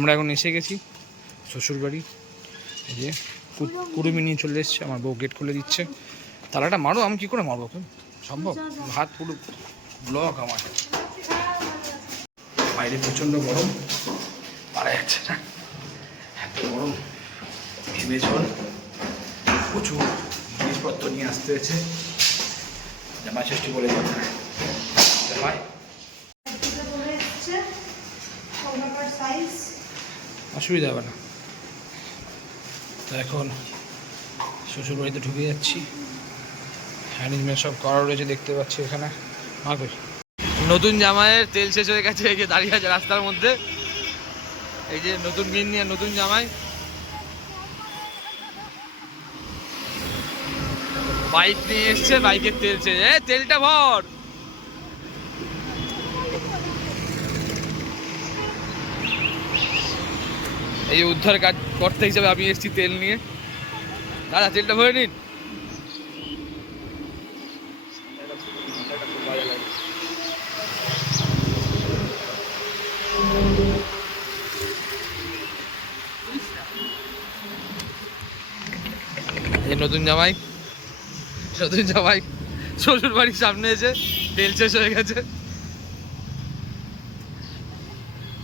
আমরা এখন এসে গেছি শ্বশুরবাড়ি। এই যে কুড়ুমি নিয়ে চলে এসছে, আমার বউ গেট খুলে দিচ্ছে। তালাটা মারো, আমি কি করে মারবো সম্ভব, হাত পুরো ব্লক আমার। বাইরে প্রচণ্ড গরম, পারা যাচ্ছে না, এত গরম। ভেবে চল, প্রচুর জিনিসপত্র নিয়ে আসতে হয়েছে। জামাই ষষ্ঠী বলে জামাই অসুবিধা হবে না। তো এখন শ্বশুর বাড়িতে ঢুকে যাচ্ছি, অ্যারেঞ্জমেন্ট সব করা রয়েছে দেখতে পাচ্ছি এখানে। নতুন জামাইয়ের তেল শেষ হয়ে গেছে, এই যে দাঁড়িয়ে আছে রাস্তার মধ্যে। এই যে নতুন গিন্নি আর নতুন জামাই বাইক নিয়ে এসছে, বাইকের তেল শেষ, তেলটা ভর। এই উদ্ধার কাজ করতে হিসাবে আমি এসেছি তেল নিয়ে। দাদা তেলটা ভরে নিন। এই নতুন জামাই শ্বশুর বাড়ির সামনে এসে তেল শেষ হয়ে গেছে।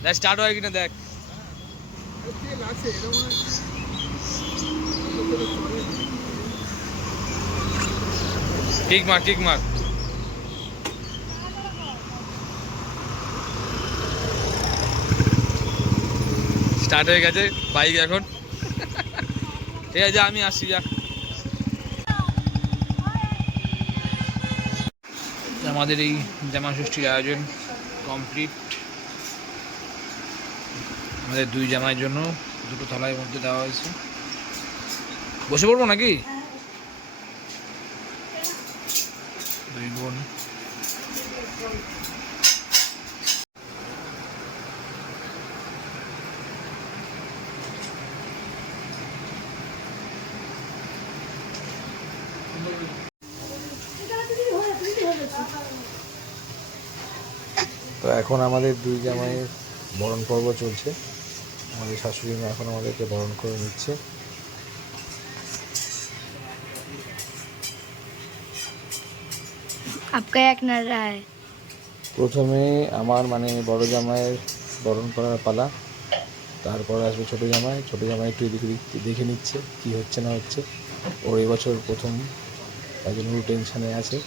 দেখ স্টার্ট হয় কিনা দেখ। কিক মার। স্টার্ট হয়ে গেছে বাইক এখন। ঠিক আছে আমি আসছি, যা। আমাদের এই জামা ষষ্ঠীর আয়োজন কমপ্লিট। আমাদের দুই জামাইয়ের জন্য দুটো থালার মধ্যে দেওয়া হয়েছে। বসে পড়বো নাকি? দুই বোন তো এখন আমাদের দুই জামাইয়ের বরণ পর্ব চলছে। আমাদের শাশুড়ি মা এখন আমাদেরকে বরণ করে নিচ্ছে। প্রথমে আমার মানে বড় জামাইয়ের বরণ করার পালা, তারপরে আসবে ছোটো জামাই একটু এদিকে দেখে নিচ্ছে কি হচ্ছে না হচ্ছে। ওর এবছর প্রথম, তাই জন্য একটু টেনশানে আছে।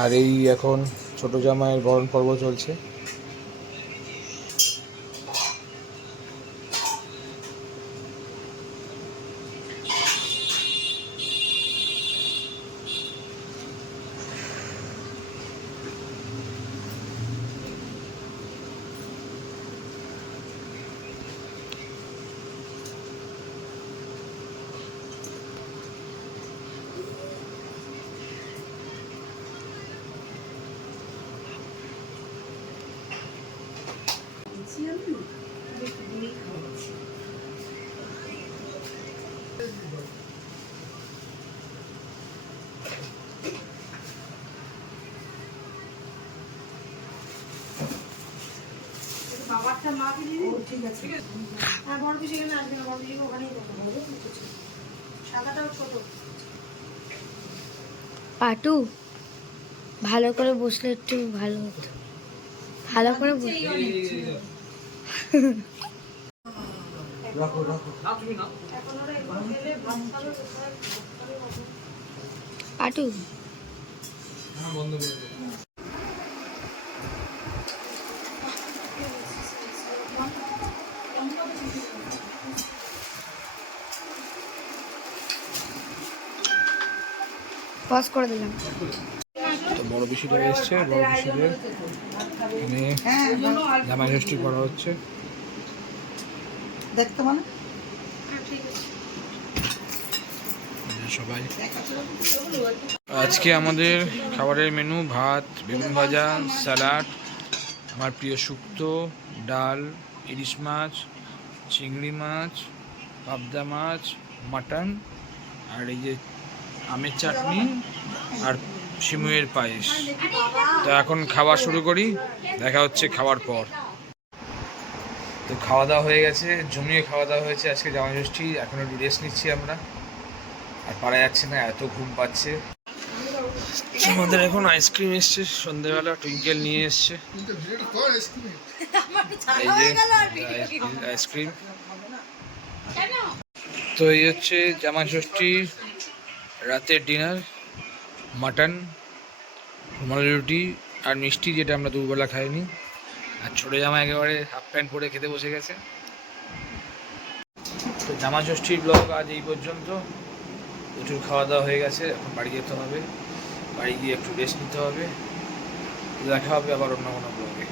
আর এই এখন ছোট জামাইয়ের বরণ পর্ব চলছে। পাটু ভালো করে বসলে একটু ভালো হতো, ভালো করে পাটু পজ করে দিলাম। তো বড় পিসিটা এসছে, বড় পিসিদের জামাই ষষ্ঠী করা হচ্ছে। দেখতে মানে সবাই আজকে আমাদের খাবারের মেনু ভাত, বেগুন ভাজা, স্যালাড, আমার প্রিয় শুক্তো, ডাল, ইলিশ মাছ, চিংড়ি মাছ, পাবদা মাছ, মাটন, আর এই যে আমের চাটনি আর সিমুয়ের পায়েস। তো এখন খাওয়া শুরু করি, দেখা হচ্ছে খাওয়ার পর। তো খাওয়া দাওয়া হয়ে গেছে, জমিয়ে খাওয়া দাওয়া হয়েছে আজকে জামাই ষষ্ঠী। এখন একটু রেস্ট নিচ্ছি আমরা, আর পারা যাচ্ছে না, এত ঘুম পাচ্ছে। আমাদের এখন আইসক্রিম এসছে সন্ধ্যেবেলা, টুইঙ্কেল নিয়ে এসছে এই যে আইসক্রিম। তো এই হচ্ছে জামাই ষষ্ঠীর রাতের ডিনার, মাটন, রুমালি রুটি আর মিষ্টি, যেটা আমরা দুবেলা খাইনি। আর ছোটো জামা একেবারে হাফ প্যান্ট পরে খেতে বসে গেছে। তো জামা ষষ্ঠীর ব্লগ আজ এই পর্যন্ত। প্রচুর খাওয়া দাওয়া হয়ে গেছে, এখন বাড়ি যেতে হবে, বাড়ি গিয়ে একটু রেস্ট নিতে হবে। দেখা হবে আবার অন্য কোনো ব্লগে।